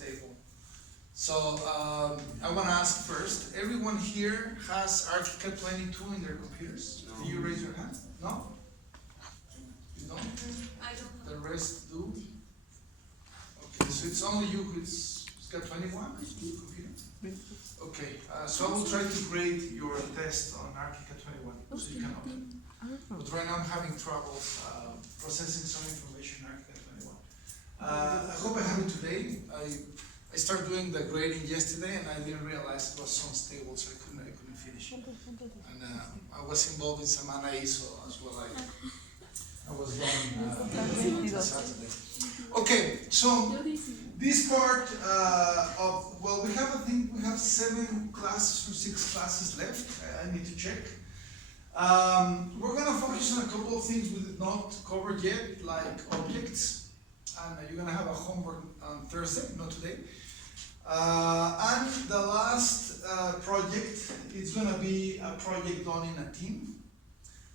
stable. So I want to ask first, everyone here has ArchiCAD 22 in their computers? No. Do you raise your hand? No? You don't? I don't The know. rest do? Okay, so it's only you who's got 21 computer? Okay, so I will try to grade your test on ArchiCAD 21, so you can open. But right now I'm having troubles processing some information in ArchiCAD 21. I hope I have it today. I started doing the grading yesterday and I didn't realize it was so unstable, so I couldn't finish. And I was involved in some ISO as well. I was running Saturday. Okay, so this part well, we have, I think we have 7 classes or 6 classes left. I need to check. We're gonna focus on a couple of things we did not cover yet, like objects. And you're gonna have a homework on Thursday, not today. And the last project is gonna be a project done in a team.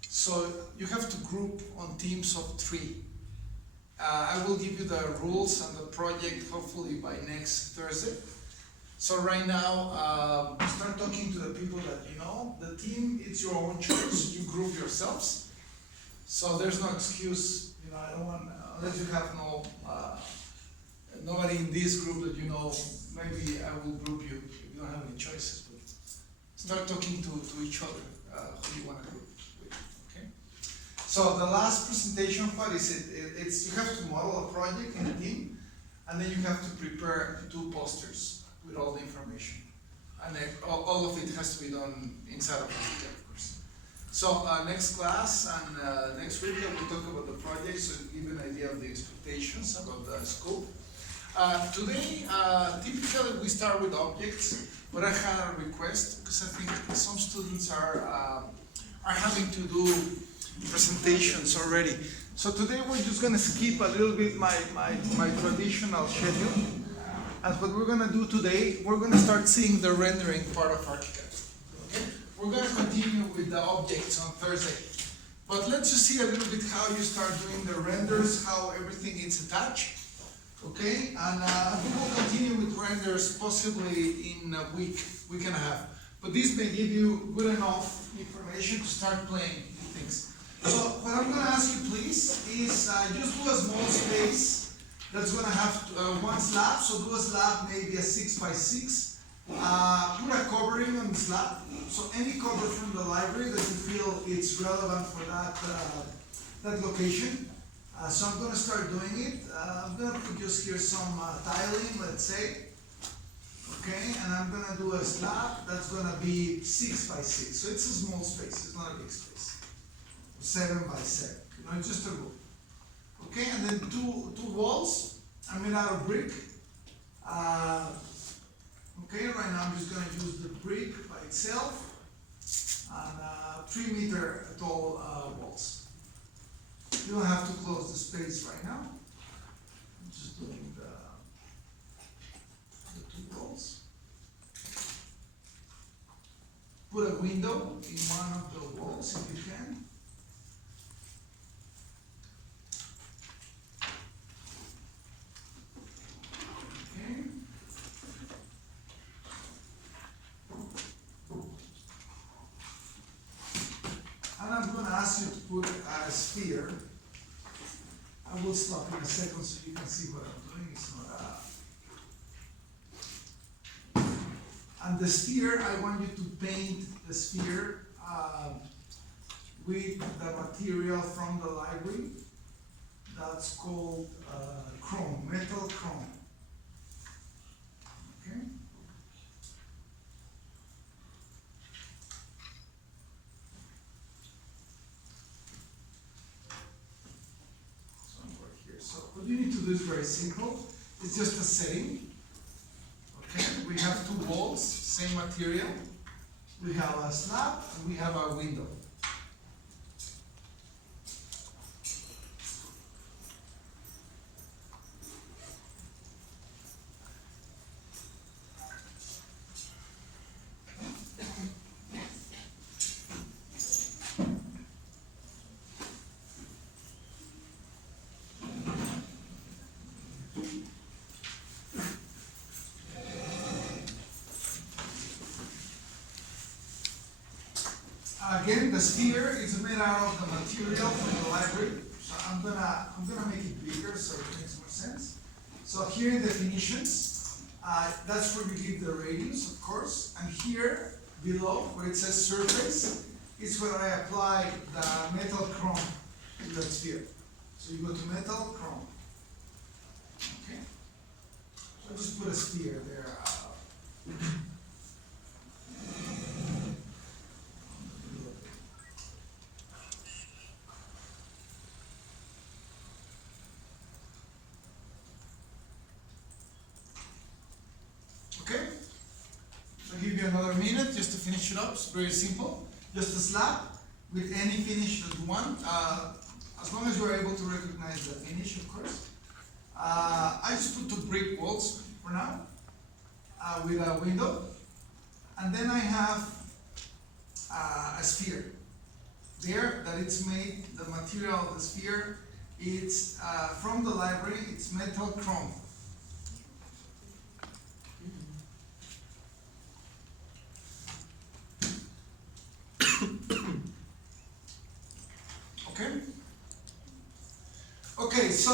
So you have to group on teams of 3. I will give you the rules and the project hopefully by next Thursday. So right now, start talking to the people that you know. The team, it's your own choice. You group yourselves. So there's no excuse. You know, I don't want, unless you have nobody in this group that you know. Maybe I will group you if you don't have any choices. But start talking to each other who you want to group with. Okay. So the last presentation part is it's you have to model a project in a team, and then you have to prepare 2 posters with all the information, and then all of it has to be done inside of Parcial, of course. So next class and next week I will talk about the project, so give you an idea of the expectations about the scope. Today, typically we start with objects, but I had a request because I think some students are having to do presentations already. So today we're just going to skip a little bit my traditional schedule. And what we're going to do today, we're going to start seeing the rendering part of ArchiCAD. Okay? We're going to continue with the objects on Thursday. But let's just see a little bit how you start doing the renders, how everything is attached. Okay, and we will continue with renders possibly in a week and a half. But this may give you good enough information to start playing with things. So what I'm going to ask you please is just do a small space that's going to have 1 slab. So do a slab maybe a 6 by 6. Put a covering on the slab. So any cover from the library that you feel it's relevant for that location. So I'm going to start doing it. I'm going to put just here some tiling, let's say. Okay, and I'm going to do a slab that's going to be 6 by 6. So it's a small space, it's not a big space. 7 by 7, you know, it's just a roof. Okay, and then two walls. I made out of brick. Okay, right now I'm just going to use the brick by itself. And 3 meter tall walls. You don't have to close the space right now. I'm just doing the 2 walls. Put a window in one of the walls if you can. Okay. And I'm going to ask you to put a sphere. I will stop in a second so you can see what I'm doing. It's not And the sphere, I want you to paint the sphere with the material from the library. That's called chrome, metal chrome. Okay. So what you need to do is very simple. It's just a setting. Okay, we have 2 walls, same material. We have a slab and we have a window. Again, the sphere is made out of the material from the library. So I'm gonna make it bigger so it makes more sense. So here in definitions, that's where you give the radius, of course. And here below, where it says surface, is where I apply the metal chrome to that sphere. So you go to metal chrome. Okay. So I'll just put a sphere there. Okay, so I'll give you another minute just to finish it up. It's very simple. Just a slab with any finish that you want, as long as you're able to recognize the finish, of course. I just put 2 brick walls for now, with a window, and then I have a sphere there that it's made. The material of the sphere, it's from the library. It's metal chrome. Okay. Okay, so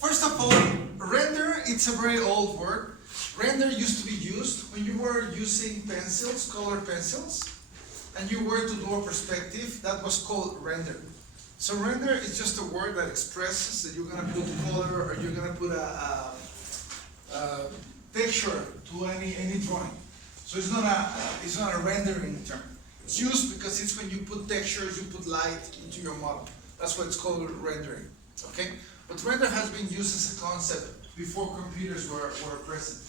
first of all, render, it's a very old word. Render used to be used when you were using pencils, color pencils, and you were to do a perspective. That was called render. So render is just a word that expresses that you're going to put color, or you're going to put a texture to any drawing. So it's not a rendering term. It's used because it's when you put textures, you put light into your model. That's what it's called rendering. Okay? But render has been used as a concept before computers were present.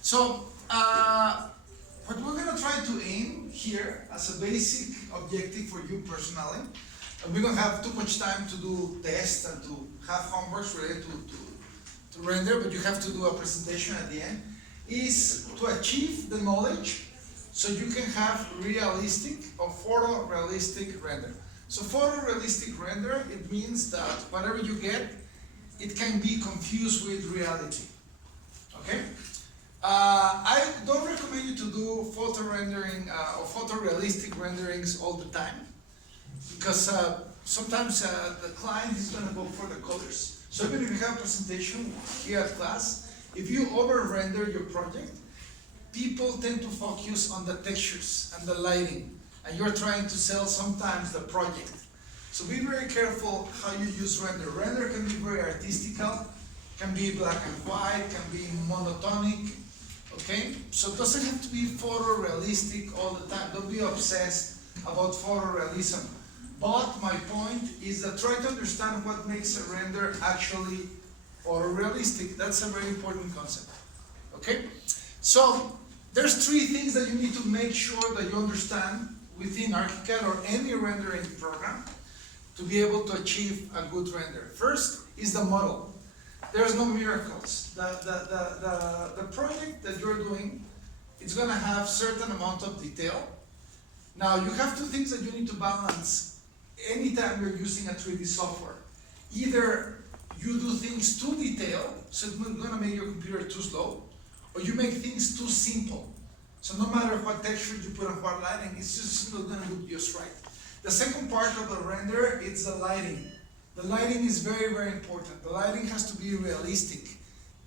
So what we're going to try to aim here as a basic objective for you personally, and we don't have too much time to do tests and to have homeworks related to render, but you have to do a presentation at the end, is to achieve the knowledge so you can have realistic or photorealistic render. So photorealistic render, it means that whatever you get, it can be confused with reality. Okay? I don't recommend you to do photo rendering or photorealistic renderings all the time, because sometimes the client is going to go for the colors. So even if you have a presentation here at class, if you over-render your project, people tend to focus on the textures and the lighting, and you're trying to sell sometimes the project. So be very careful how you use render. Render can be very artistical, can be black and white, can be monotonic, okay? So it doesn't have to be photorealistic all the time. Don't be obsessed about photorealism. But my point is that try to understand what makes a render actually photorealistic. That's a very important concept, okay? So there's 3 things that you need to make sure that you understand within ArchiCAD or any rendering program to be able to achieve a good render. First is the model. There's no miracles. The project that you're doing, it's going to have certain amount of detail. Now you have 2 things that you need to balance anytime you're using a 3D software. Either you do things too detailed, so it's going to make your computer too slow, or you make things too simple. So no matter what texture you put on what lighting, it's just not going to look just right. The second part of the render is the lighting. The lighting is very, very important. The lighting has to be realistic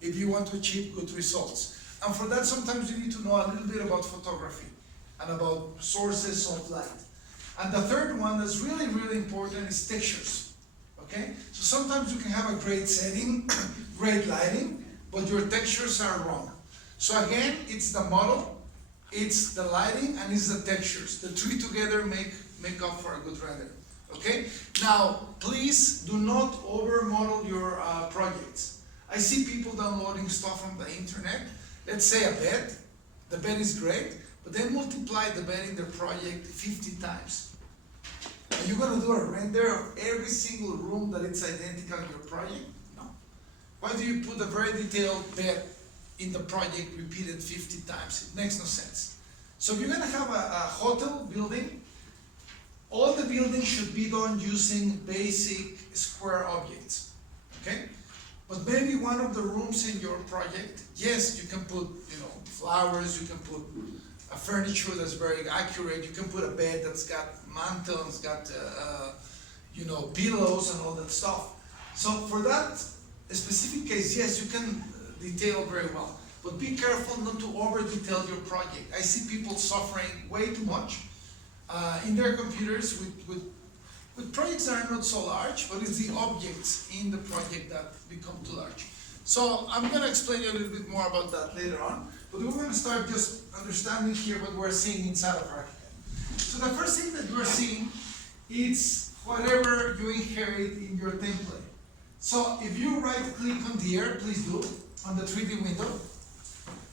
if you want to achieve good results. And for that, sometimes you need to know a little bit about photography and about sources of light. And the third one that's really, really important is textures. Okay? So sometimes you can have a great setting, great lighting, but your textures are wrong. So again, it's the model, it's the lighting, and it's the textures. The 3 together make up for a good render. Okay? Now, please do not over-model your projects. I see people downloading stuff from the internet. Let's say a bed. The bed is great, but then multiply the bed in their project 50 times. Are you going to do a render of every single room that it's identical in your project? No. Why do you put a very detailed bed in the project repeated 50 times? It makes no sense. So if you're going to have a hotel building, all the buildings should be done using basic square objects, okay? But maybe one of the rooms in your project, yes, you can put, flowers, you can put a furniture that's very accurate. You can put a bed that's got mantles, got pillows and all that stuff. So for that specific case, yes, you can detail very well. But be careful not to over detail your project. I see people suffering way too much in their computers with projects that are not so large, but it's the objects in the project that become too large. So I'm going to explain you a little bit more about that later on, but we're going to start just understanding here what we're seeing inside of ArchiCAD. So the first thing that you're seeing is whatever you inherit in your template. So if you right click on the air, please do, on the 3D window,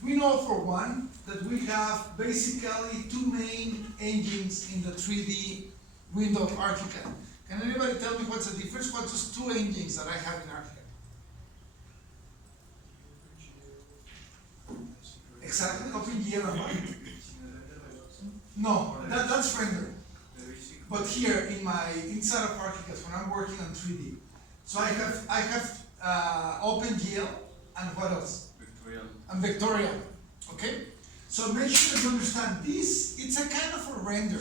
we know for one that we have basically two main engines in the 3D window of ArchiCAD. Can anybody tell me what's the difference? What's those two engines that I have in ArchiCAD? Exactly, OpenGL and what? No, that's render. But here in my inside of ArchiCAD, when I'm working on 3D, so I have OpenGL and what else? Vectorial. And Vectorial. Okay. So make sure you understand this. It's a kind of a render,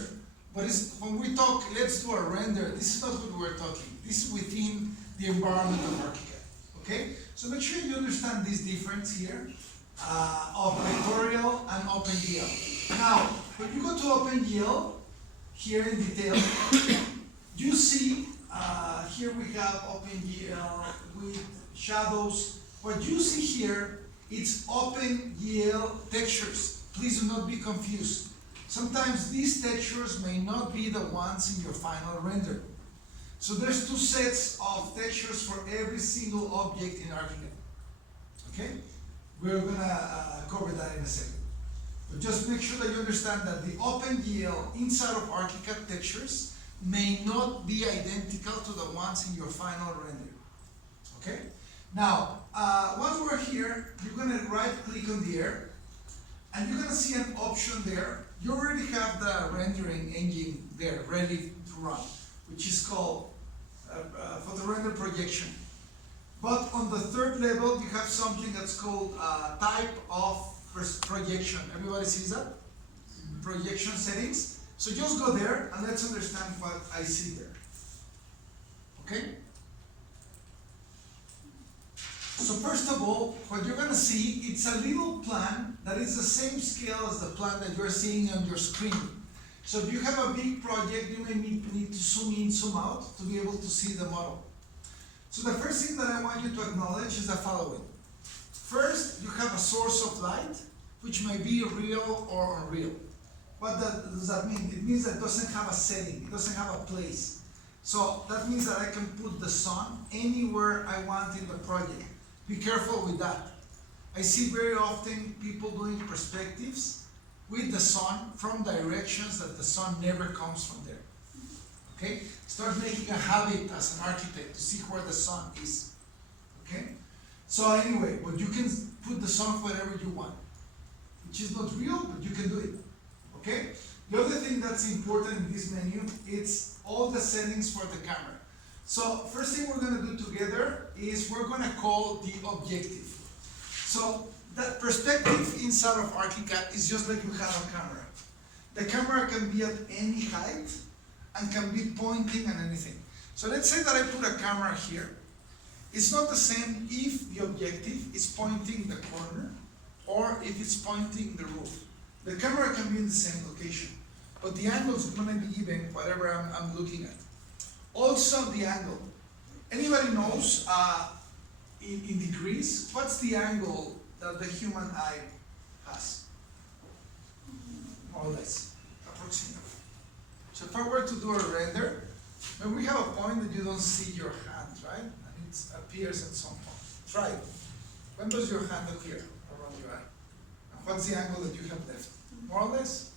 but when we talk, let's do a render. This is not what we're talking. This is within the environment of ArchiCAD. Okay. So make sure you understand this difference here of Vectorial and OpenGL. Now, when you go to OpenGL, here in detail, you see here we have OpenGL with shadows. What you see here, it's OpenGL textures. Please do not be confused. Sometimes these textures may not be the ones in your final render. So there's two sets of textures for every single object in ArchiCAD. Okay? We're gonna cover that in a second. But just make sure that you understand that the OpenGL inside of ArchiCAD textures may not be identical to the ones in your final render. Okay? Now, once we're here, you're going to right click on the air, and you're going to see an option there. You already have the rendering engine there ready to run, which is called photo render projection. But on the third level, you have something that's called type of projection. Everybody sees that? Projection settings. So just go there and let's understand what I see there. Okay? So first of all, what you're going to see, it's a little plan that is the same scale as the plan that you're seeing on your screen. So if you have a big project, you may need to zoom in, zoom out to be able to see the model. So the first thing that I want you to acknowledge is the following. First, you have a source of light, which may be real or unreal. What does that mean? It means that it doesn't have a setting, it doesn't have a place. So that means that I can put the sun anywhere I want in the project. Be careful with that. I see very often people doing perspectives with the sun from directions that the sun never comes from there. Okay? Start making a habit as an architect to see where the sun is. Okay? So anyway, but you can put the sun wherever you want, which is not real, but you can do it. Okay? The other thing that's important in this menu, it's all the settings for the camera. So first thing we're going to do together is we're going to call the objective. So that perspective inside of ArchiCAD is just like you have a camera. The camera can be at any height and can be pointing at anything. So let's say that I put a camera here. It's not the same if the objective is pointing the corner or if it's pointing the roof. The camera can be in the same location, but the angle is going to be given whatever I'm looking at. Also the angle. Anybody knows in degrees, what's the angle that the human eye has? More or less, approximately. So if I were to do a render, when we have a point that you don't see your hand, right? And it appears at some point. Try it. When does your hand appear around your eye? And what's the angle that you have left? More or less?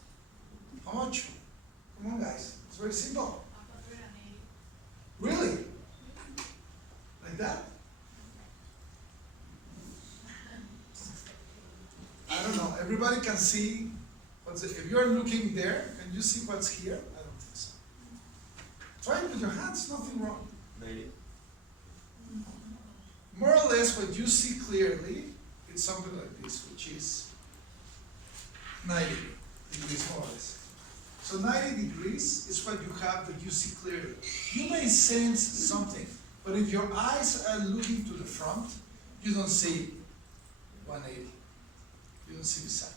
How much? Come on guys, it's very simple. Really? Like that? I don't know. Everybody can see what's it. If you're looking there, can you see what's here? I don't think so. Try it with your hands, nothing wrong. Maybe. More or less what you see clearly, it's something like this, which is 90. degrees more or less. So 90 degrees is what you have that you see clearly. You may sense something, but if your eyes are looking to the front, you don't see 180. You don't see the side.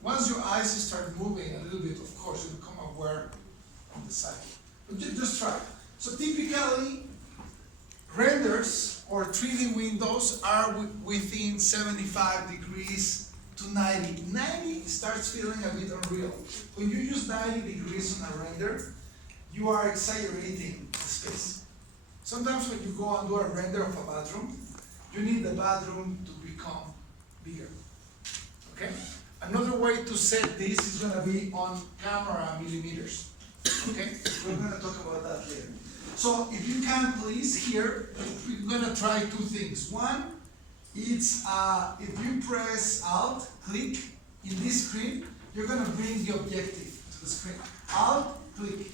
Once your eyes start moving a little bit, of course, you become aware of the side. But just try. So typically, renders or 3D windows are within 75 degrees to 90. 90 starts feeling a bit unreal. When you use 90 degrees on a render, you are exaggerating the space. Sometimes when you go and do a render of a bathroom, you need the bathroom to become bigger. Okay? Another way to set this is going to be on camera millimeters. Okay? We're going to talk about that later. So if you can please here, we're going to try two things. One, it's if you press Alt, click in this screen, you're going to bring the objective to the screen. Alt, click.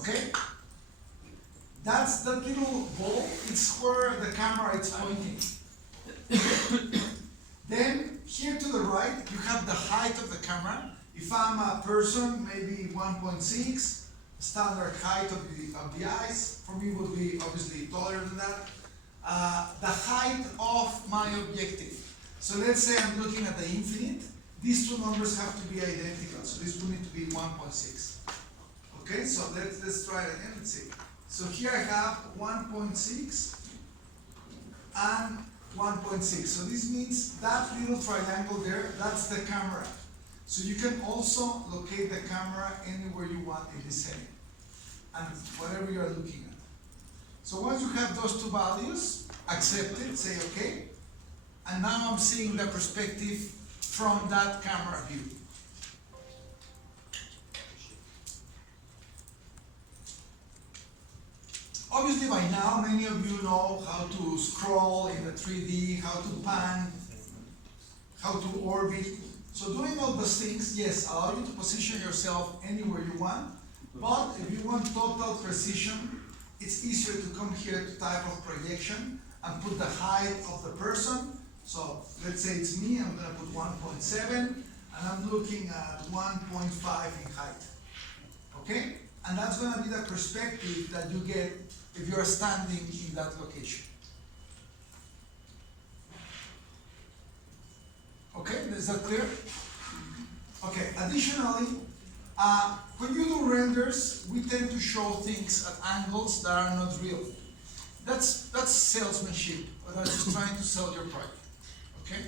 Okay? That's that little ball, it's where the camera is pointing. Then, here to the right, you have the height of the camera. If I'm a person, maybe 1.6, standard height of the eyes. For me, would be obviously taller than that. The height of my objective. So let's say I'm looking at the infinite. These two numbers have to be identical. So this will need to be 1.6. Okay, so let's try it again. Let's see. So here I have 1.6 and 1.6. So this means that little triangle there, that's the camera. So you can also locate the camera anywhere you want in this setting and whatever you are looking at. So once you have those two values, accept it, say okay, and now I'm seeing the perspective from that camera view. Obviously by now many of you know how to scroll in the 3D, how to pan, how to orbit. So doing all those things, yes, allow you to position yourself anywhere you want, but if you want total precision, it's easier to come here to type of projection and put the height of the person. So let's say it's me, I'm going to put 1.7 and I'm looking at 1.5 in height. Okay? And that's going to be the perspective that you get if you're standing in that location. Okay, is that clear? Okay, additionally, when you do renders, we tend to show things at angles that are not real. That's salesmanship, or that's just trying to sell your product. Okay?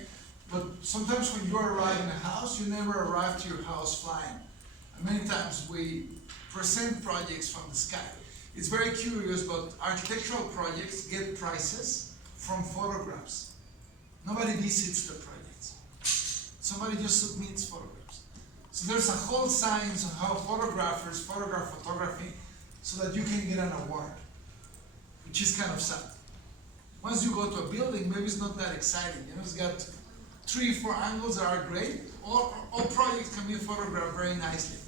But sometimes when you arrive in a house, you never arrive to your house flying. And many times we present projects from the sky. It's very curious, but architectural projects get prices from photographs. Nobody visits the projects. Somebody just submits photographs. So there's a whole science of how photographers photograph photography so that you can get an award, which is kind of sad. Once you go to a building, maybe it's not that exciting. You know, it's got 3-4 angles that are great. All projects can be photographed very nicely.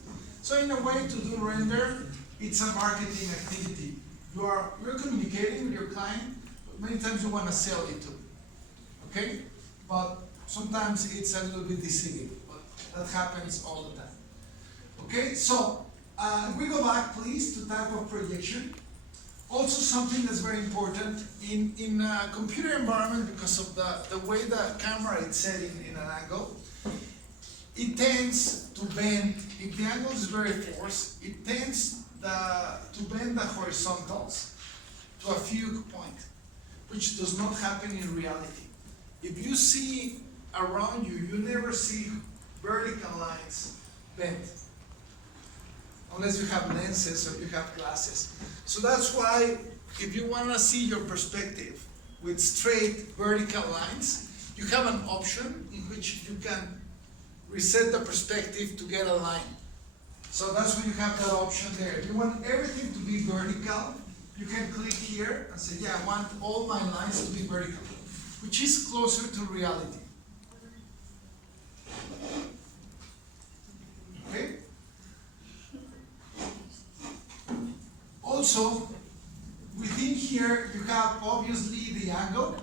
So in a way, to do render, it's a marketing activity. You're communicating with your client, but many times you want to sell it to. Okay? But sometimes it's a little bit deceiving, but that happens all the time. Okay, so if we go back, please, to type of projection. Also something that's very important in a computer environment, because of the way the camera is set in an angle, it tends to bend. If the angle is very forced, it tends to bend the horizontals to a fugue point, which does not happen in reality. If you see around you, you never see vertical lines bent, unless you have lenses or you have glasses. So that's why if you want to see your perspective with straight vertical lines, you have an option in which you can reset the perspective to get a line. So that's when you have that option there. If you want everything to be vertical, you can click here and say, yeah, I want all my lines to be vertical, which is closer to reality. Okay? Also, within here, you have obviously the angle.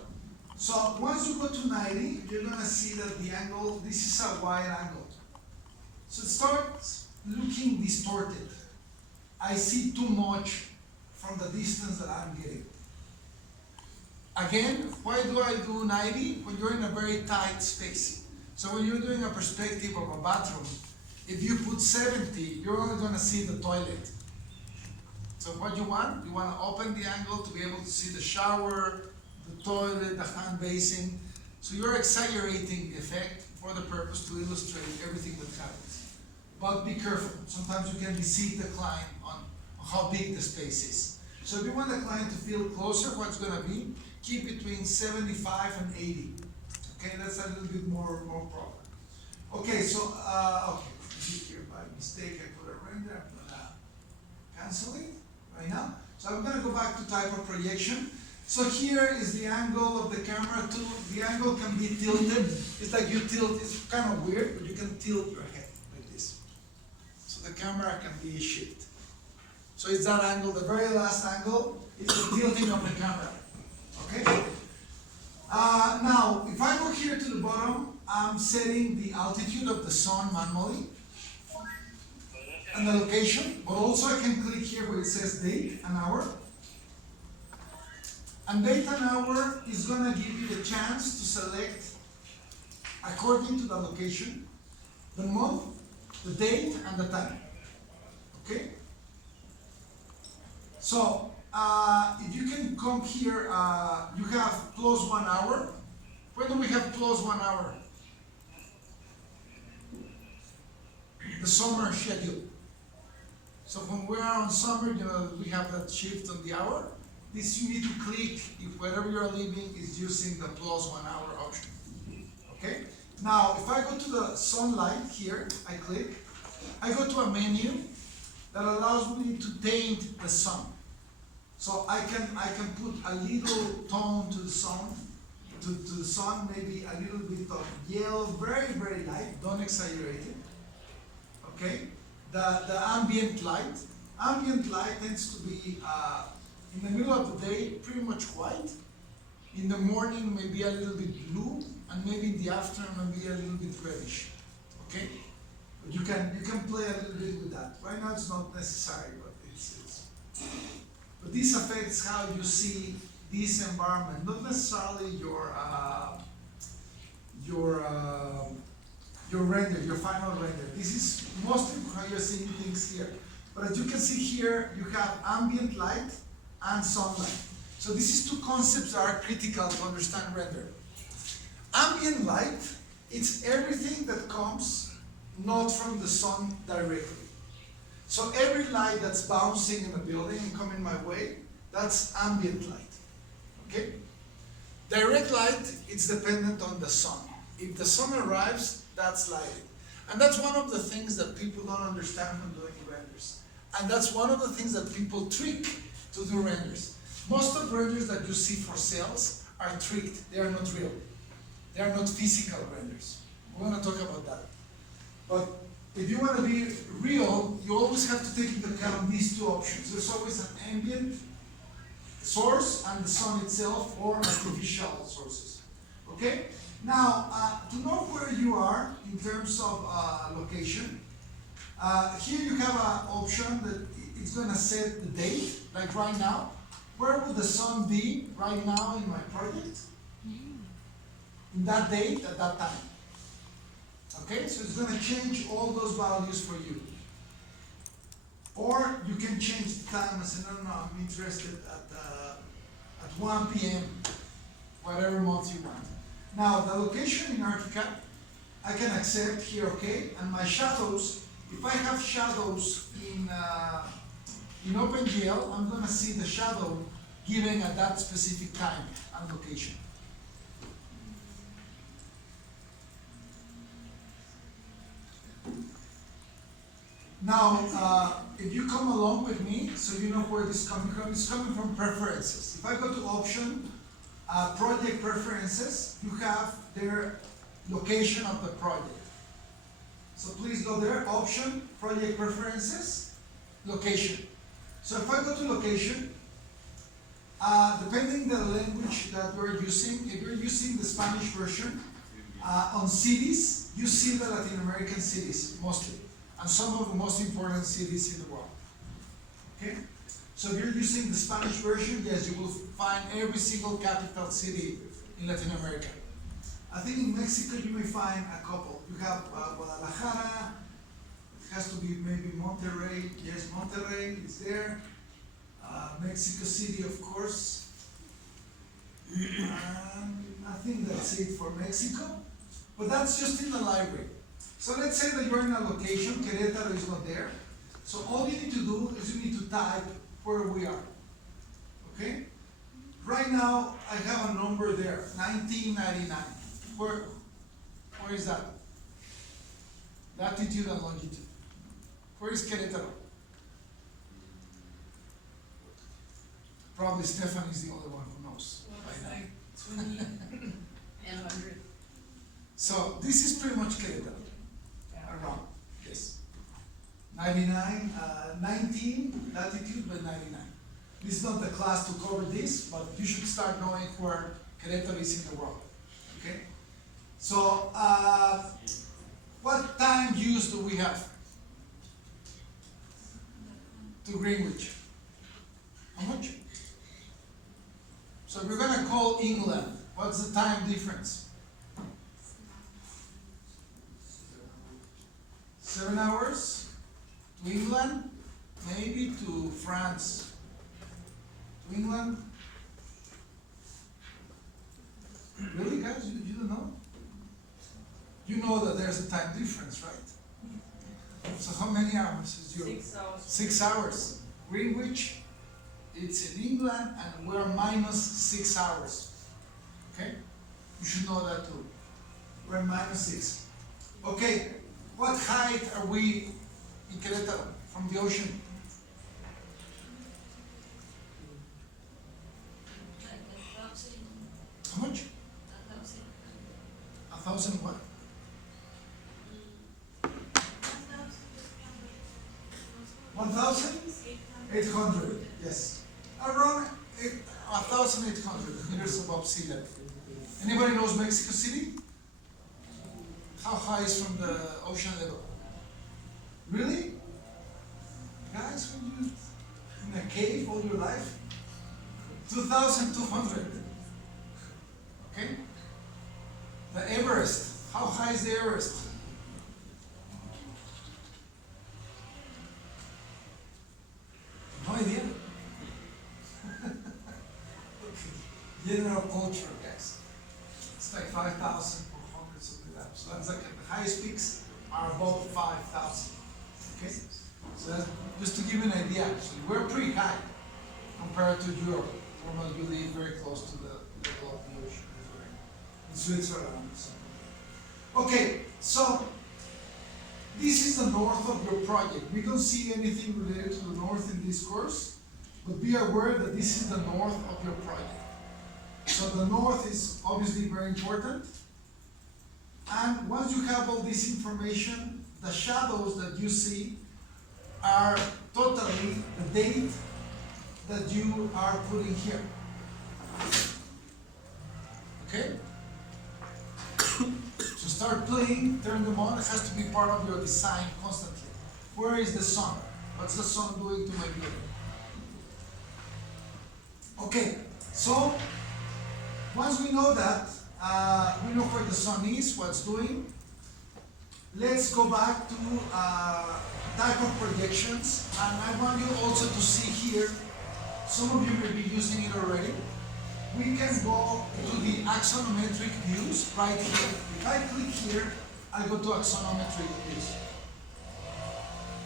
So once you go to 90, you're gonna see that the angle, this is a wide angle. So it starts looking distorted. I see too much from the distance that I'm getting. Again, why do I do 90? When you're in a very tight space. So when you're doing a perspective of a bathroom, if you put 70, you're only gonna see the toilet. So what you want to open the angle to be able to see the shower, the toilet, the hand basin. So you're exaggerating the effect for the purpose to illustrate everything that happens. But be careful. Sometimes you can deceive the client on how big the space is. So if you want the client to feel closer, what's going to be, keep between 75 and 80. Okay, that's a little bit more proper. Okay, so, here by mistake I put a render. I'm going to cancel it right now. So I'm going to go back to type of projection. So here is the angle of the camera too. The angle can be tilted. It's like you tilt, it's kind of weird, but you can tilt your head like this. So the camera can be shifted. So it's that angle, the very last angle is the tilting of the camera. Okay? Now, if I go here to the bottom, I'm setting the altitude of the sun manually and the location, but also I can click here where it says date and hour. And date and hour is going to give you the chance to select, according to the location, the month, the date, and the time. Okay? So, if you can come here, you have plus 1 hour. When do we have plus 1 hour? The summer schedule. So when we are on summer, we have that shift on the hour. This you need to click if wherever you're living is using the plus 1 hour option. Okay? Now, if I go to the sunlight here, I click, I go to a menu that allows me to taint the sun. So I can put a little tone to the sun, maybe a little bit of yellow, very, very light, don't exaggerate it. Okay? The ambient light tends to be in the middle of the day, pretty much white. In the morning, maybe a little bit blue, and maybe in the afternoon, maybe a little bit reddish. Okay? But you can play a little bit with that. Right now, it's not necessary, but But this affects how you see this environment, not necessarily your render, your final render. This is mostly how you're seeing things here. But as you can see here, you have ambient light and sunlight. So these is two concepts that are critical to understand render. Ambient light, it's everything that comes not from the sun directly. So every light that's bouncing in the building and coming my way, that's ambient light. Okay? Direct light, it's dependent on the sun. If the sun arrives, that's lighting. And that's one of the things that people don't understand from doing renders. And that's one of the things that people trick to do renders. Most of renders that you see for sales are tricked. They are not real. They are not physical renders. We're going to talk about that. But if you want to be real, you always have to take into account these two options. There's always an ambient source and the sun itself, or artificial sources. Okay? Now, to know where you are in terms of location, here you have an option that it's going to set the date, like right now. Where would the sun be right now in my project? In that date, at that time. Okay, so it's going to change all those values for you. Or you can change the time and say, no, I'm interested at 1 p.m., whatever month you want. Now, the location in ArchiCAD, I can accept here, okay, and my shadows, if I have shadows in OpenGL, I'm going to see the shadow given at that specific time and location. Now, if you come along with me, so you know where this is coming from, it's coming from preferences. If I go to option, project preferences, you have their location of the project. So please go there, option, project preferences, location. So if I go to location, depending the language that we're using, if you're using the Spanish version, on cities, you see the Latin American cities mostly, and some of the most important cities in the world. Okay? So if you're using the Spanish version, yes, you will find every single capital city in Latin America. I think in Mexico you may find a couple. You have Guadalajara, it has to be maybe Monterrey. Yes, Monterrey is there. Mexico City, of course. I think that's it for Mexico. But that's just in the library. So let's say that you're in a location, Querétaro is not there. So all you need to do is you need to type where we are. Okay? Right now, I have a number there, 1999. Where is that? Latitude and longitude. Where is Querétaro? Probably Stefan is the only one who knows. Well, like 20 and 100. So this is pretty much Querétaro. Around, yes. 19 latitude by 99. This is not the class to cover this, but you should start knowing where Querétaro is in the world. Okay? So, what time use do we have to Greenwich? How much? So we're gonna call England. What's the time difference? 7 hours to England, maybe to France. To England. Really, guys? You don't know? You know that there's a time difference, right? So how many hours is your? 6 hours. 6 hours. Greenwich, it's in England, and we're minus 6 hours. Okay? You should know that too. We're minus 6. Okay, what height are we in Querétaro from the ocean? How much? 1,000 what? 1,800, yes. Around 1,800 meters above sea level. Anybody knows Mexico City? How high is from the ocean level? Really? Guys, when you in a cave all your life? 2,200. Okay? The Everest. How high is the Everest? No idea. General culture, guys. It's like 5,400, something like that. So that's like the highest peaks are above 5,000. Okay? So that's just to give you an idea, actually. We're pretty high compared to Europe. Normally you live very close to the level of the ocean. In Switzerland. Okay, so this is the north of your project. We don't see anything related to the north in this course, but be aware that this is the north of your project. So the north is obviously very important. And once you have all this information, the shadows that you see are totally the date that you are putting here. Okay? So start playing, turn them on. It has to be part of your design constantly. Where is the sun? What's the sun doing to my building? Okay, so once we know that, we know where the sun is, what's doing. Let's go back to type of projections, and I want you also to see here, some of you may be using it already. We can go to the axonometric views right here. If I click here, I go to axonometric views.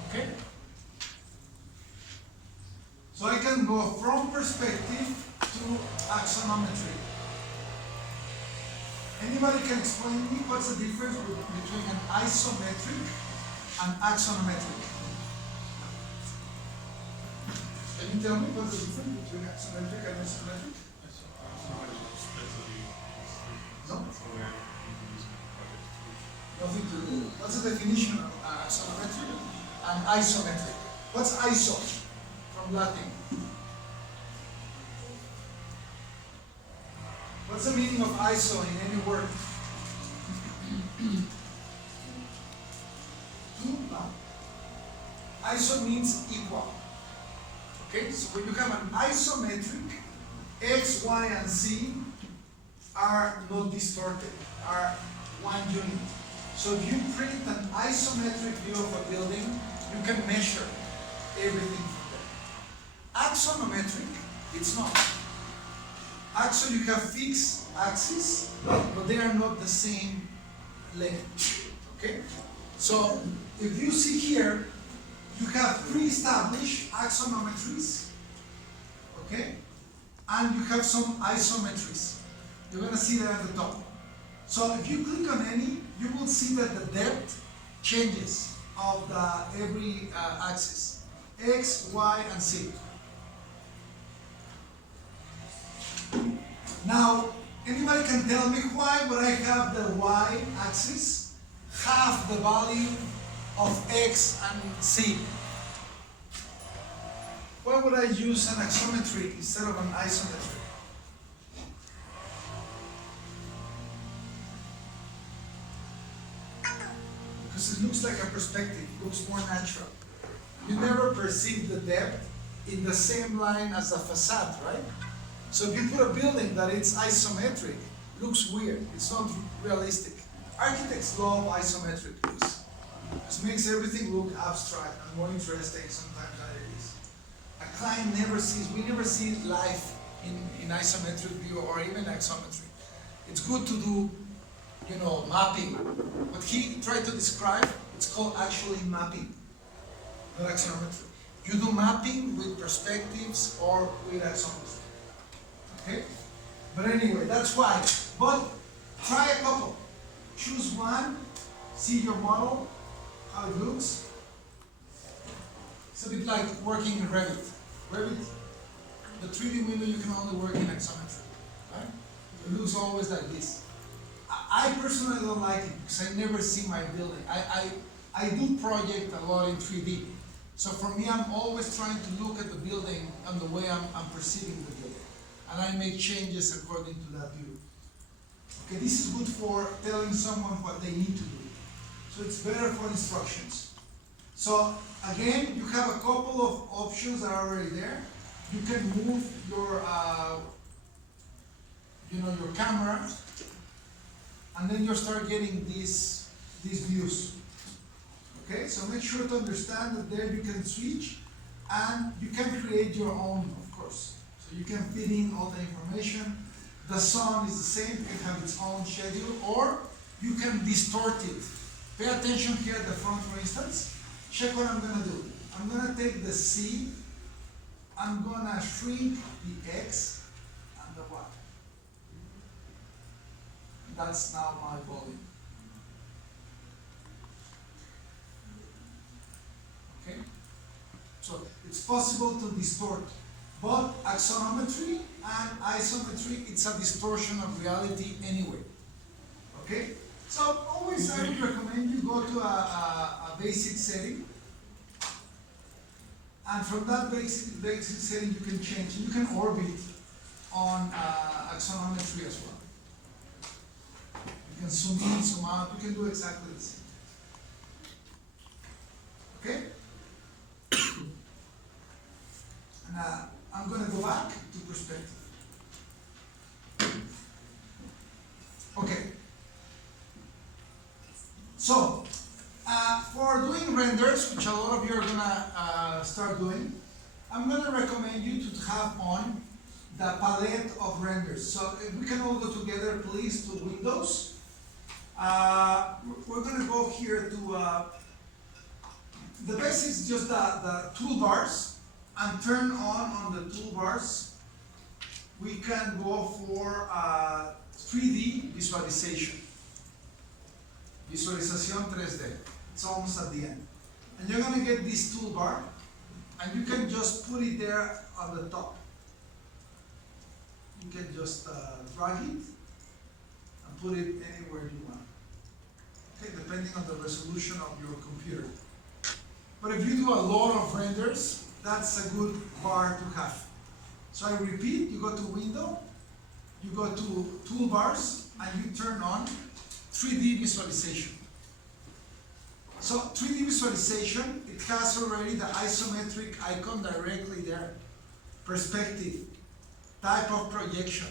Okay? So I can go from perspective to axonometry. Anybody can explain me what's the difference between an isometric and axonometric? Can you tell me what's the difference between axonometric and isometric? No? Nothing to do. What's the definition of axonometric and isometric? What's iso? From from Latin? What's the meaning of iso in any word? Two? No. Iso means equal. Okay, so when you have an isometric, X, Y, and Z are not distorted, are one unit. So if you print an isometric view of a building, you can measure everything from there. Axonometric, it's not. Actually, you have fixed axes, but they are not the same length. Okay? So if you see here, you have pre-established axonometries, okay? And you have some isometries. You're going to see that at the top. So if you click on any, you will see that the depth changes of every axis, X, Y, and Z. Now, anybody can tell me why would I have the Y axis half the value of X and Z? Why would I use an axometry instead of an isometry? Because it looks like a perspective, it looks more natural. You never perceive the depth in the same line as the facade, right? So if you put a building that it's isometric, it looks weird, it's not realistic. Architects love isometric views. It makes everything look abstract and more interesting sometimes than it is. A client never sees, we never see life in isometric view or even axometry. It's good to do, mapping. What he tried to describe, it's called actually mapping, not axonometry. You do mapping with perspectives or with axometry. Okay? But anyway, that's why. But try a couple. Choose one, see your model, how it looks. It's a bit like working in Revit. Revit, the 3D window you can only work in axometry, right? It looks always like this. I personally don't like it because I never see my building. I do project a lot in 3D. So for me, I'm always trying to look at the building and the way I'm perceiving the building. And I make changes according to that view. Okay, this is good for telling someone what they need to do. So it's better for instructions. So again, you have a couple of options that are already there. You can move your, your camera, and then you start getting these views. Okay, so make sure to understand that there you can switch, and you can create your own, of course. So you can fit in all the information. The sun is the same, it can have its own schedule, or you can distort it. Pay attention here at the front, for instance. Check what I'm going to do. I'm going to take the C, I'm going to shrink the X and the Y. That's now my volume. Okay? So it's possible to distort. But axonometry and isometry, it's a distortion of reality anyway. Okay? So always I would recommend you go to a basic setting. And from that basic setting you can change. You can orbit on axonometry as well. You can zoom in, zoom out, you can do exactly the same. Okay? And I'm going to go back to perspective. Okay. So, for doing renders, which a lot of you are going to start doing, I'm going to recommend you to have on the palette of renders. So, if we can all go together, please, to Windows. We're going to go here to, the best is just the toolbars. And turn on the toolbars, we can go for 3D visualization. Visualización 3D. It's almost at the end. And you're going to get this toolbar, and you can just put it there on the top. You can just drag it and put it anywhere you want. Okay, depending on the resolution of your computer. But if you do a lot of renders, that's a good bar to have. So I repeat, you go to Window, you go to Toolbars, and you turn on 3D visualization. So 3D visualization, it has already the isometric icon directly there. Perspective, type of projection.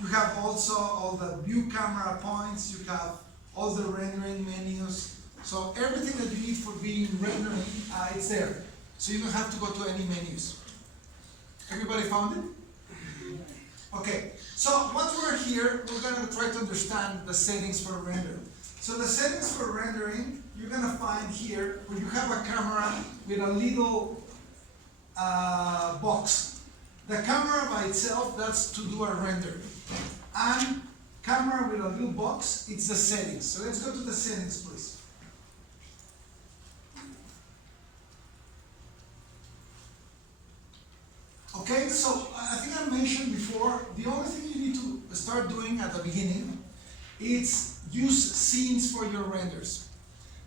You have also all the view camera points, you have all the rendering menus. So everything that you need for being rendering, it's there. So you don't have to go to any menus. Everybody found it? Okay, so once we're here, we're gonna try to understand the settings for render. So the settings for rendering, you're gonna find here where you have a camera with a little box. The camera by itself, that's to do a render. And camera with a little box, it's the settings. So let's go to the settings, please. Okay, so I think I mentioned before, the only thing you need to start doing at the beginning is use scenes for your renders.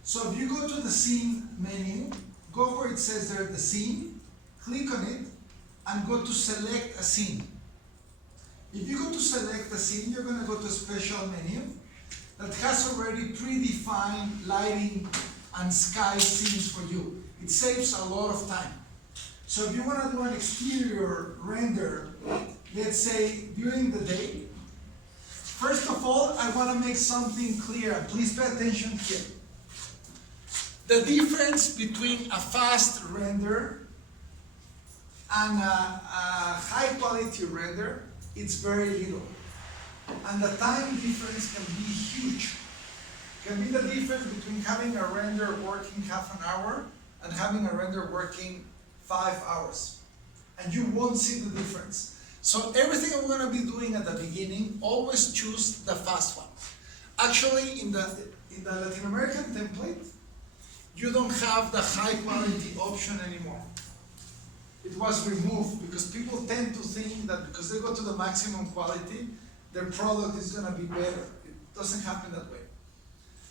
So if you go to the scene menu, go where it says there the scene, click on it, and go to select a scene. If you go to select a scene, you're going to go to a special menu that has already predefined lighting and sky scenes for you. It saves a lot of time. So if you want to do an exterior render, let's say during the day, first of all, I want to make something clear. Please pay attention here. The difference between a fast render and a high quality render, it's very little. And the time difference can be huge. Can be the difference between having a render working half an hour and having a render working 5 hours. And you won't see the difference. So everything I'm going to be doing at the beginning, always choose the fast one. Actually, in the Latin American template, you don't have the high quality option anymore. It was removed because people tend to think that because they go to the maximum quality, their product is going to be better. It doesn't happen that way.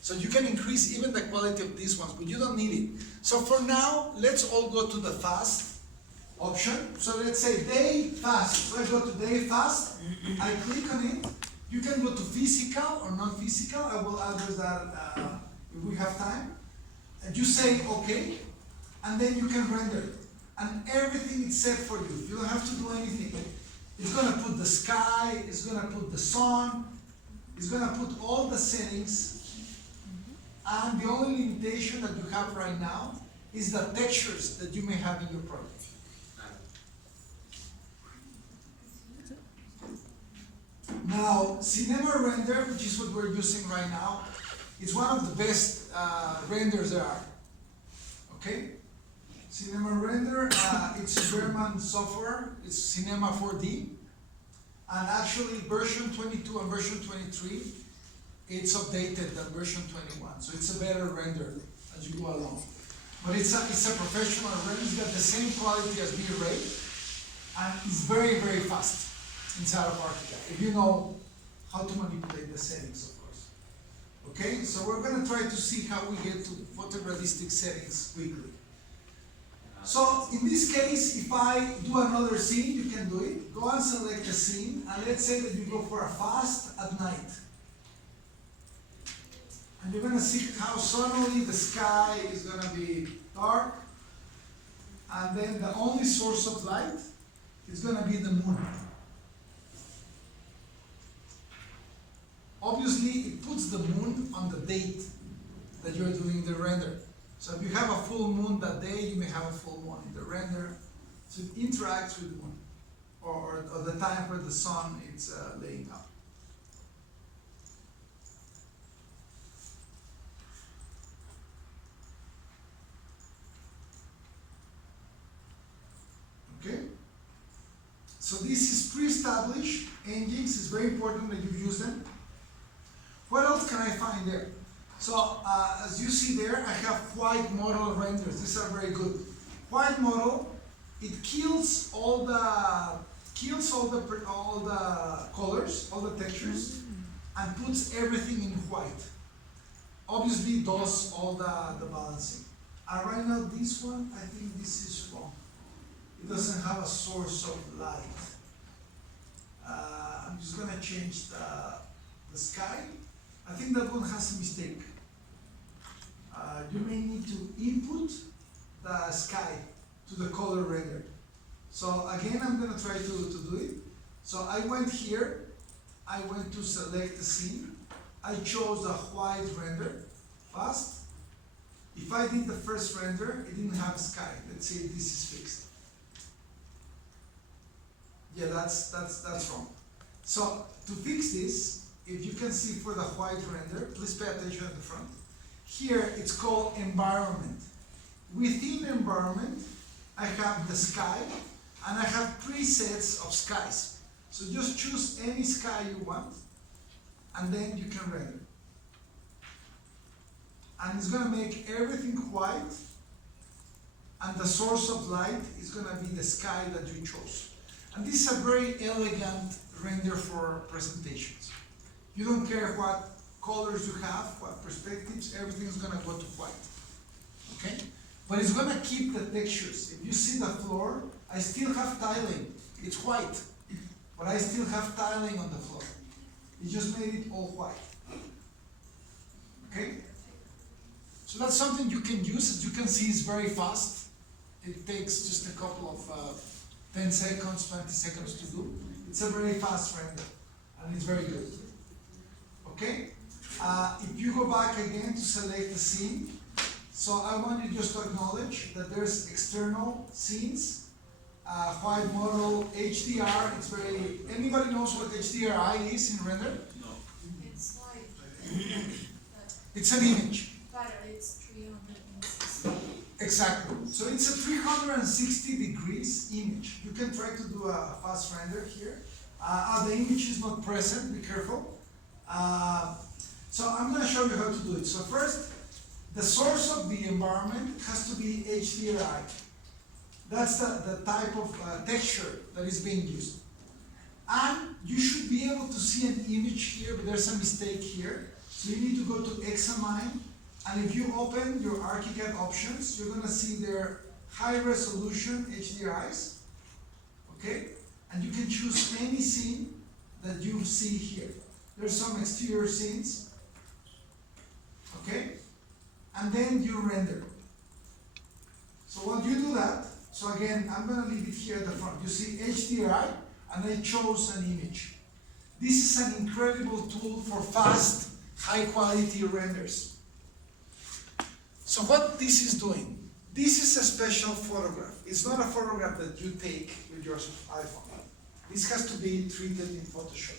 So you can increase even the quality of these ones, but you don't need it. So for now, let's all go to the fast option. So let's say day fast. So I go to day fast, I click on it. You can go to physical or non-physical. I will address that if we have time. And you say okay, and then you can render it. And everything is set for you. You don't have to do anything. It's going to put the sky, it's going to put the sun, it's going to put all the settings. And the only limitation that you have right now is the textures that you may have in your project. Now, Cinema Render, which is what we're using right now, is one of the best renders there are. Okay? Cinema Render, it's a German software, it's Cinema 4D. And actually, version 22 and version 23, it's updated than version 21. So it's a better render as you go along. But it's a professional render. It's got the same quality as V-Ray. And it's very, very fast inside of Archicad, if you know how to manipulate the settings, of course. Okay, so we're going to try to see how we get to photorealistic settings quickly. So in this case, if I do another scene, you can do it. Go and select a scene, and let's say that you go for a fast at night. And you're going to see how suddenly the sky is going to be dark, and then the only source of light is going to be the moon. Obviously, it puts the moon on the date that you're doing the render. So if you have a full moon that day, you may have a full moon in the render. So it interacts with the moon, or the time where the sun is laying up. Okay? So this is pre-established engines. It's very important that you use them. What else can I find there? So as you see there, I have white model renders. These are very good. White model, it kills all the colors, all the textures, and puts everything in white. Obviously, does all the balancing. And right now, this one, I think this is wrong. it doesn't have a source of light. I'm just gonna change the sky. I think that one has a mistake. You may need to input the sky to the color render. So again, I'm gonna try to do it. So I went here, I went to select the scene. I chose the white render, fast. If I did the first render, it didn't have sky. Let's see if this is fixed. Yeah, that's wrong. So to fix this, if you can see for the white render, please pay attention at the front. Here it's called environment. Within environment, I have the sky and I have presets of skies. So just choose any sky you want and then you can render. And it's gonna make everything white and the source of light is gonna be the sky that you chose. And this is a very elegant render for presentations. You don't care what colors you have, what perspectives, everything is gonna go to white. Okay? But it's gonna keep the textures. If you see the floor, I still have tiling. It's white, but I still have tiling on the floor. It just made it all white. Okay? So that's something you can use. As you can see, it's very fast. It takes just a couple of 10 seconds, 20 seconds to do. It's a very fast render, and it's very good. Okay? If you go back again to select the scene, so I want you just to acknowledge that there's external scenes, white model, HDR. It's very. Anybody knows what HDRI is in render? No. It's like, It's an image. but it's 360. Exactly. So it's a 360 degrees image. You can try to do a fast render here. The image is not present, be careful. So I'm going to show you how to do it. So first, the source of the environment has to be HDRI. That's the type of texture that is being used. And you should be able to see an image here, but there's a mistake here. So you need to go to examine. And if you open your ArchiCAD options, you're going to see their high resolution HDRIs. Okay? And you can choose any scene that you see here. There's some exterior scenes. Okay? And then you render. So when you do that, so again, I'm going to leave it here at the front. You see HDRI, and I chose an image. This is an incredible tool for fast, high quality renders. So what this is doing, this is a special photograph. It's not a photograph that you take with your iPhone. This has to be treated in Photoshop.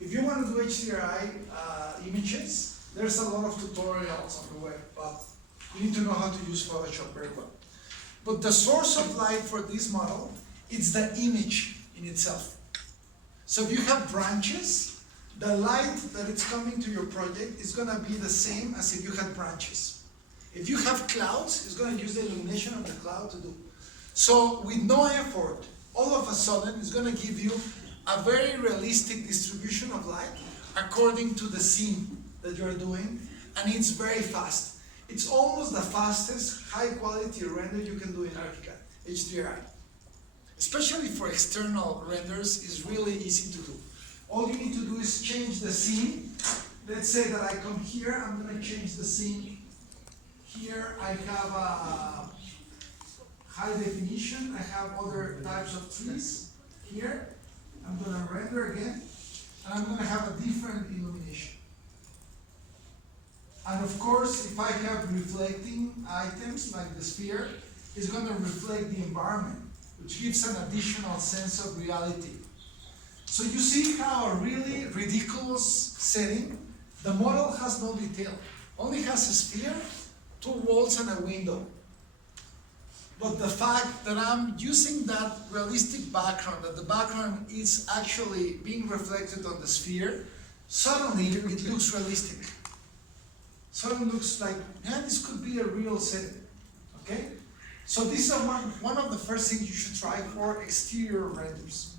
If you want to do HDRI images, there's a lot of tutorials on the web, but you need to know how to use Photoshop very well. But the source of light for this model is the image in itself. So if you have branches, the light that is coming to your project is going to be the same as if you had branches. If you have clouds, it's going to use the illumination of the cloud to do. So with no effort, all of a sudden, it's going to give you a very realistic distribution of light according to the scene that you're doing, and it's very fast. It's almost the fastest high quality render you can do in ArchiCAD, HDRI. Especially for external renders, it's really easy to do. All you need to do is change the scene. Let's say that I come here, I'm going to change the scene. Here I have a high definition, I have other types of trees. Here, I'm going to render again, and I'm going to have a different illumination. And of course, if I have reflecting items like the sphere, it's going to reflect the environment, which gives an additional sense of reality. So you see how a really ridiculous setting, the model has no detail, only has a sphere, 2 walls and a window. But the fact that I'm using that realistic background, that the background is actually being reflected on the sphere, suddenly it looks realistic. Suddenly looks like, yeah, this could be a real setting. Okay? So this is one of the first things you should try for exterior renders.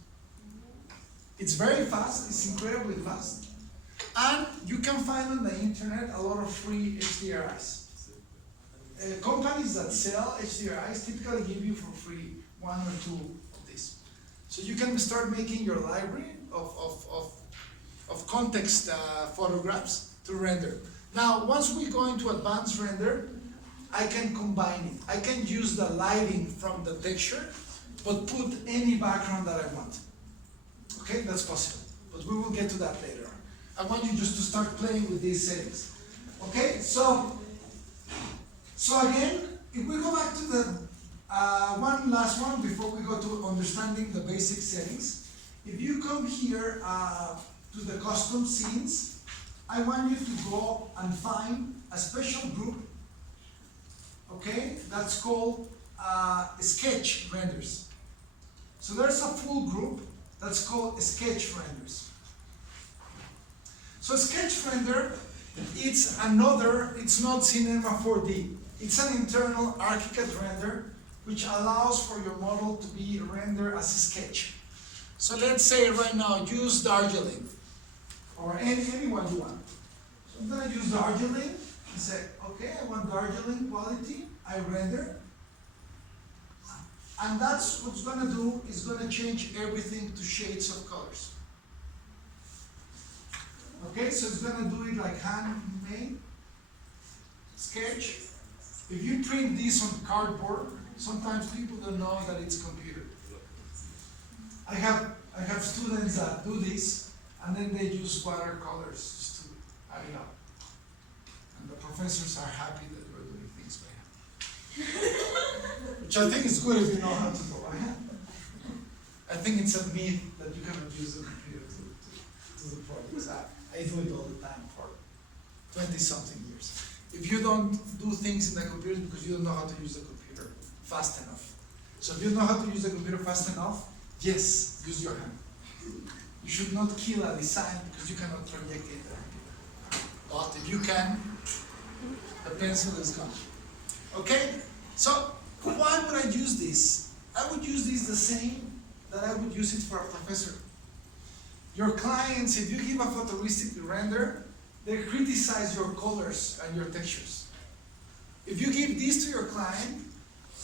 It's very fast, it's incredibly fast. And you can find on the internet a lot of free HDRIs. Companies that sell HDRIs typically give you for free one or two of these. So you can start making your library of context photographs to render. Now, once we go into advanced render, I can combine it. I can use the lighting from the texture, but put any background that I want. Okay, that's possible, but we will get to that later on. I want you just to start playing with these settings. Okay, so again, if we go back to the one last one before we go to understanding the basic settings. If you come here to the custom scenes, I want you to go and find a special group, okay, that's called sketch renders. So there's a full group that's called sketch renders. So sketch render, it's not Cinema 4D. It's an internal ArchiCAD render which allows for your model to be rendered as a sketch. So let's say right now, use Darjeeling, or anyone you want. So I'm gonna use Darjeeling and say, okay, I want Darjeeling quality, I render. And that's what's gonna do, is gonna change everything to shades of colors. Okay, so it's gonna do it like handmade sketch. If you print this on cardboard, sometimes people don't know that it's computer. I have students that do this, and then they use watercolors just to add it up. And the professors are happy that we're doing things by hand. Which I think is good if you know how to go by hand. I think it's a myth that you cannot use the computer to do the projects. I do it all the time for 20-something years. If you don't do things in the computer because you don't know how to use the computer fast enough. So if you know how to use the computer fast enough, yes, use your hand. You should not kill a design because you cannot project it. But if you can, the pencil is gone. Okay? So why would I use this? I would use this the same that I would use it for a professor. Your clients, if you give a photorealistic render, they criticize your colors and your textures. If you give this to your client,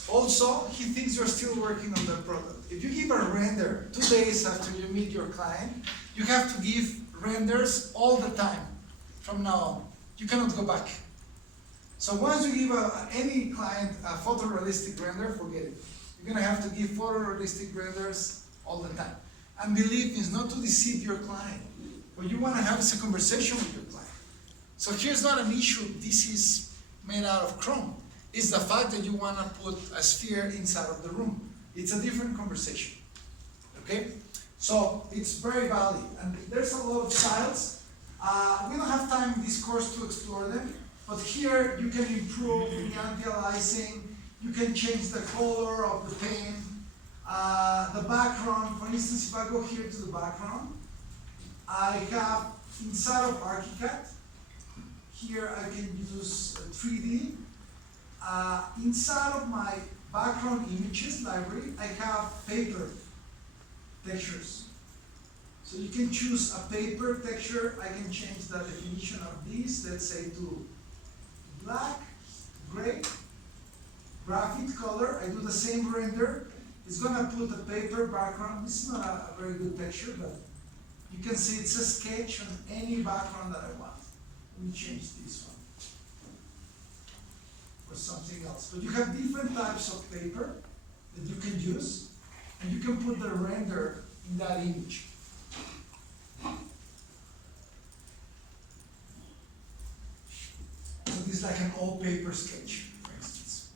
also, he thinks you're still working on the product. If you give a render 2 days after you meet your client, you have to give renders all the time from now on. You cannot go back. So once you give any client a photorealistic render, forget it. You're going to have to give photorealistic renders all the time. And believe me, it's not to deceive your client. What you want to have is a conversation with your client. So here's not an issue, this is made out of chrome. It's the fact that you want to put a sphere inside of the room. It's a different conversation, okay? So it's very valid, and there's a lot of styles. We don't have time in this course to explore them, but here you can improve the anti-aliasing, you can change the color of the pane, the background. For instance, if I go here to the background, I have inside of ArchiCAD, here I can use 3D. Inside of my background images library, I have paper textures. So you can choose a paper texture. I can change the definition of these, let's say to black, gray, graphite color. I do the same render. It's gonna put a paper background. This is not a very good texture, but you can see it's a sketch on any background that I want. Let me change this one. Or something else. But you have different types of paper that you can use, and you can put the render in that image. So this is like an all paper sketch, for instance.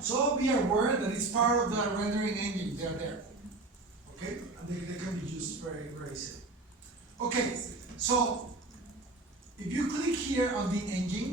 So be aware that it's part of the rendering engine. They're there. Okay? And they can be used very, very easily. Okay, so if you click here on the engine,